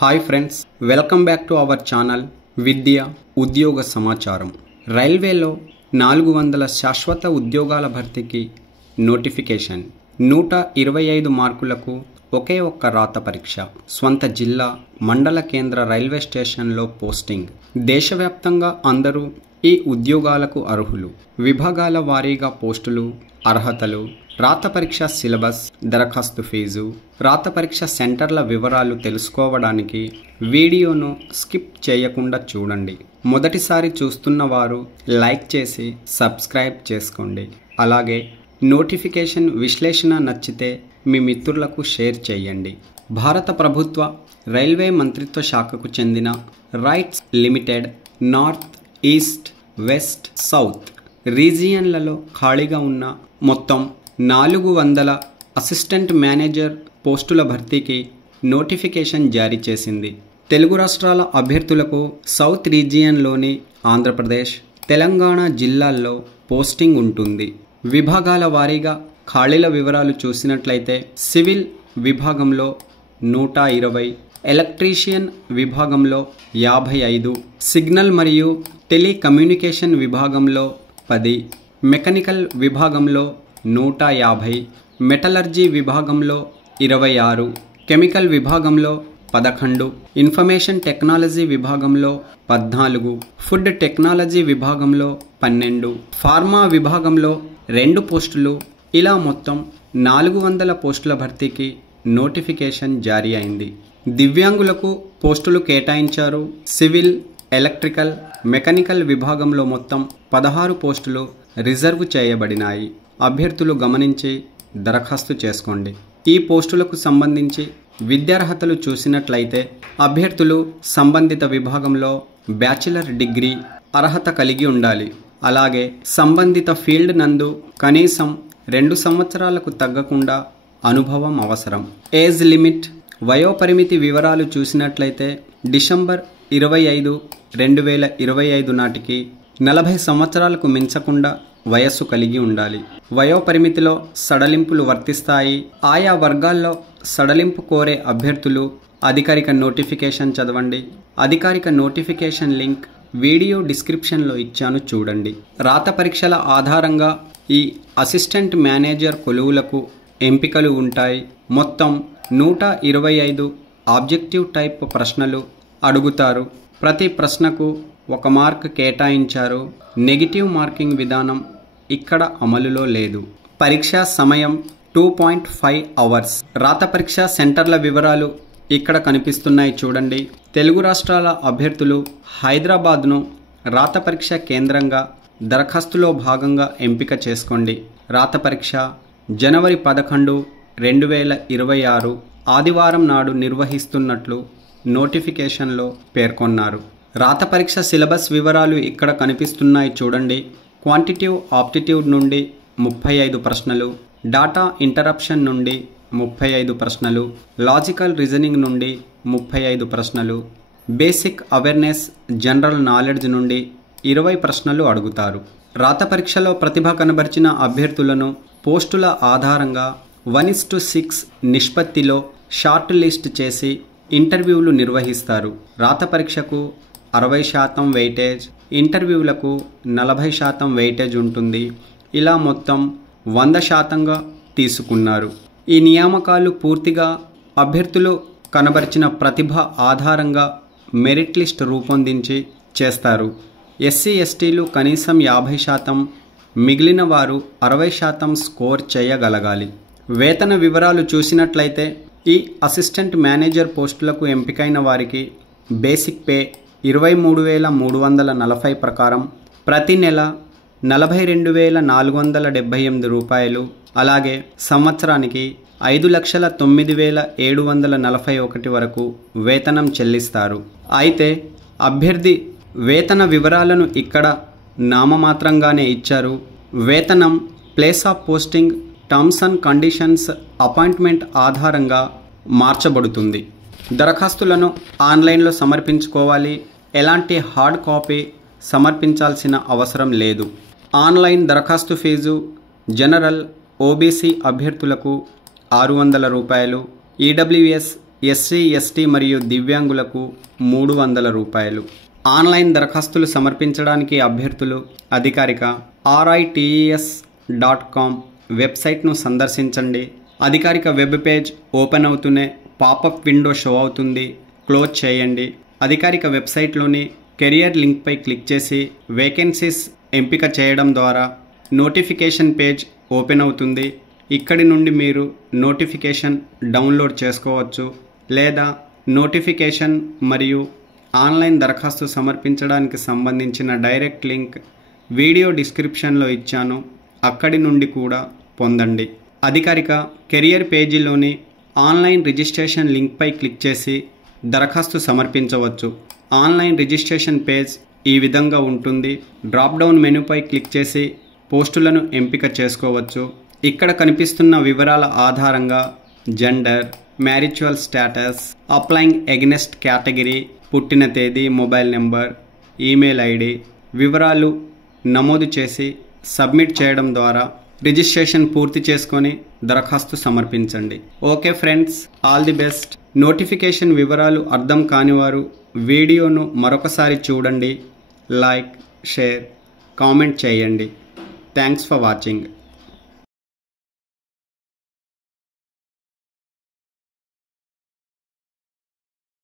Hi friends, welcome back to our channel Vidya Udyoga Samacharam. రైల్వేలో 400 శాశ్వత ఉద్యోగాల భర్తీకి నోటిఫికేషన్. 125 మార్కులకు ఒకే ఒక్క రాత పరీక్ష. స్వంత జిల్లా, మండల కేంద్ర రైల్వే స్టేషన్లో పోస్టింగ్. దేశవ్యాప్తంగా అందరూ ఈ ఉద్యోగాలకు అర్హులు. విభాగాల వారీగా పోస్టులు, అర్హతలు, రాత పరీక్ష సిలబస్, దరఖాస్తు ఫీజు, రాత పరీక్ష సెంటర్ల వివరాలు తెలుసుకోవడానికి వీడియోను స్కిప్ చేయకుండా చూడండి. మొదటిసారి చూస్తున్న వారు లైక్ చేసి సబ్స్క్రైబ్ చేసుకోండి. అలాగే నోటిఫికేషన్ విశ్లేషణ నచ్చితే మీ మిత్రులకు షేర్ చేయండి. భారత ప్రభుత్వ రైల్వే మంత్రిత్వ శాఖకు చెందిన RITES limited north, east, west, south రీజియన్లలో ఖాళీగా ఉన్న మొత్తం 400 అసిస్టెంట్ మేనేజర్ పోస్టుల భర్తీకి నోటిఫికేషన్ జారీ చేసింది. తెలుగు రాష్ట్రాల అభ్యర్థులకు సౌత్ రీజియన్లోని ఆంధ్రప్రదేశ్, తెలంగాణ జిల్లాల్లో పోస్టింగ్ ఉంటుంది. విభాగాల వారీగా ఖాళీల వివరాలు చూసినట్లయితే సివిల్ విభాగంలో 120, ఎలక్ట్రీషియన్ విభాగంలో 55, సిగ్నల్ మరియు టెలికమ్యూనికేషన్ విభాగంలో 10, మెకానికల్ విభాగంలో 150, మెటలర్జీ విభాగంలో 26, కెమికల్ విభాగంలో 11, ఇన్ఫర్మేషన్ టెక్నాలజీ విభాగంలో 14, ఫుడ్ టెక్నాలజీ విభాగంలో 12, ఫార్మా విభాగంలో 2 పోస్టులు. ఇలా మొత్తం 400 పోస్టుల భర్తీకి నోటిఫికేషన్ జారీ అయింది. దివ్యాంగులకు పోస్టులు కేటాయించారు. సివిల్, ఎలక్ట్రికల్, మెకానికల్ విభాగంలో మొత్తం 16 పోస్టులు రిజర్వ్ చేయబడినాయి. అభ్యర్థులు గమనించి దరఖాస్తు చేసుకోండి. ఈ పోస్టులకు సంబంధించి విద్యార్హతలు చూసినట్లయితే అభ్యర్థులు సంబంధిత విభాగంలో బ్యాచిలర్ డిగ్రీ అర్హత కలిగి ఉండాలి. అలాగే సంబంధిత ఫీల్డ్ నందు కనీసం 2 సంవత్సరాలకు తగ్గకుండా అనుభవం అవసరం. ఏజ్ లిమిట్, వయోపరిమితి వివరాలు చూసినట్లయితే డిసెంబర్ 25, 2025 నాటికి 40 సంవత్సరాలకు మించకుండా వయస్సు కలిగి ఉండాలి. వయోపరిమితిలో సడలింపులు వర్తిస్తాయి. ఆయా వర్గాల్లో సడలింపు కోరే అభ్యర్థులు అధికారిక నోటిఫికేషన్ చదవండి. అధికారిక నోటిఫికేషన్ లింక్ వీడియో డిస్క్రిప్షన్లో ఇచ్చాను, చూడండి. రాత పరీక్షల ఆధారంగా ఈ అసిస్టెంట్ మేనేజర్ కొలువులకు ఎంపికలు ఉంటాయి. మొత్తం 125 ఆబ్జెక్టివ్ టైప్ ప్రశ్నలు అడుగుతారు. ప్రతి ప్రశ్నకు 1 మార్క్ కేటాయించారు. నెగిటివ్ మార్కింగ్ విధానం ఇక్కడ అమలులో లేదు. పరీక్షా సమయం 2.5 అవర్స్. రాత పరీక్ష సెంటర్ల వివరాలు ఇక్కడ కనిపిస్తున్నాయి, చూడండి. తెలుగు రాష్ట్రాల అభ్యర్థులు హైదరాబాద్ను రాత పరీక్ష కేంద్రంగా దరఖాస్తులో భాగంగా ఎంపిక చేసుకోండి. రాత పరీక్ష జనవరి 11, 2026 ఆదివారం నాడు నిర్వహిస్తున్నట్లు నోటిఫికేషన్లో పేర్కొన్నారు. రాత పరీక్ష సిలబస్ వివరాలు ఇక్కడ కనిపిస్తున్నాయి, చూడండి. క్వాంటిటివ్ ఆప్టిట్యూడ్ నుండి 35 ప్రశ్నలు, డాటా ఇంటరప్షన్ నుండి 35 ప్రశ్నలు, లాజికల్ రీజనింగ్ నుండి 35 ప్రశ్నలు, బేసిక్ అవేర్నెస్ జనరల్ నాలెడ్జ్ నుండి 20 ప్రశ్నలు అడుగుతారు. రాత పరీక్షలో ప్రతిభ కనబరిచిన అభ్యర్థులను పోస్టుల ఆధారంగా 1:6 నిష్పత్తిలో షార్ట్ లిస్ట్ చేసి ఇంటర్వ్యూలు నిర్వహిస్తారు. రాత పరీక్షకు 60% వెయిటేజ్, ఇంటర్వ్యూలకు 40% వెయిటేజ్ ఉంటుంది. ఇలా మొత్తం 100%గా తీసుకున్నారు. ఈ నియామకాలు పూర్తిగా అభ్యర్థులు కనబరిచిన ప్రతిభ ఆధారంగా మెరిట్ లిస్ట్ రూపొందించి చేస్తారు. ఎస్సీ, ఎస్టీలు కనీసం 50%, మిగిలిన వారు 60% స్కోర్ చేయగలగాలి. వేతన వివరాలు చూసినట్లయితే ఈ అసిస్టెంట్ మేనేజర్ పోస్టులకు ఎంపికైన వారికి బేసిక్ పే 23,340 ప్రకారం ప్రతి నెల 42,478 రూపాయలు. అలాగే సంవత్సరానికి 5,09,741 వరకు వేతనం చెల్లిస్తారు. అయితే అభ్యర్థి వేతన వివరాలను ఇక్కడ నామమాత్రంగానే ఇచ్చారు. వేతనం place of posting, terms and conditions, appointment ఆధారంగా మార్చబడుతుంది. దరఖాస్తులను ఆన్లైన్లో సమర్పించుకోవాలి. ఎలాంటి హార్డ్ కాపీ సమర్పించాల్సిన అవసరం లేదు. ఆన్లైన్ దరఖాస్తు ఫీజు జనరల్, ఓబీసీ అభ్యర్థులకు 600 రూపాయలు, ఈడబ్ల్యూఎస్ ఎస్సీ ఎస్టీ మరియు దివ్యాంగులకు 300 రూపాయలు. ఆన్లైన్ దరఖాస్తులు సమర్పించడానికి అభ్యర్థులు అధికారిక RITES.com వెబ్సైట్ను సందర్శించండి. అధికారిక వెబ్ పేజ్ ఓపెన్ అవుతూనే పాపప్ విండో షో అవుతుంది. క్లోజ్ చేయండి. అధికారిక వెబ్సైట్లోని కెరియర్ లింక్పై క్లిక్ చేసి వేకెన్సీస్ ఎంపిక చేయడం ద్వారా నోటిఫికేషన్ పేజ్ ఓపెన్ అవుతుంది. ఇక్కడి నుండి మీరు నోటిఫికేషన్ డౌన్లోడ్ చేసుకోవచ్చు లేదా నోటిఫికేషన్ మరియు ఆన్లైన్ దరఖాస్తు సమర్పించడానికి సంబంధించిన డైరెక్ట్ లింక్ వీడియో డిస్క్రిప్షన్లో ఇచ్చాను, అక్కడి నుండి కూడా పొందండి. అధికారిక కెరియర్ పేజీలోని ఆన్లైన్ రిజిస్ట్రేషన్ లింక్పై క్లిక్ చేసి దరఖాస్తు సమర్పించవచ్చు. ఆన్లైన్ రిజిస్ట్రేషన్ పేజ్ ఈ విధంగా ఉంటుంది. డ్రాప్ డౌన్ మెనూపై క్లిక్ చేసి పోస్టులను ఎంపిక చేసుకోవచ్చు. ఇక్కడ కనిపిస్తున్న వివరాల ఆధారంగా gender, marital status, applying against category, పుట్టిన తేదీ, మొబైల్ నెంబర్, ఈమెయిల్ ఐడి వివరాలు నమోదు చేసి సబ్మిట్ చేయడం ద్వారా రిజిస్ట్రేషన్ పూర్తి చేసుకొని దరఖాస్తు సమర్పించండి. Okay friends, all the best. Notification వివరాలు అర్థం కానివారు వీడియోను మరొకసారి చూడండి, లైక్, షేర్, కామెంట్ చేయండి. Thanks for watching.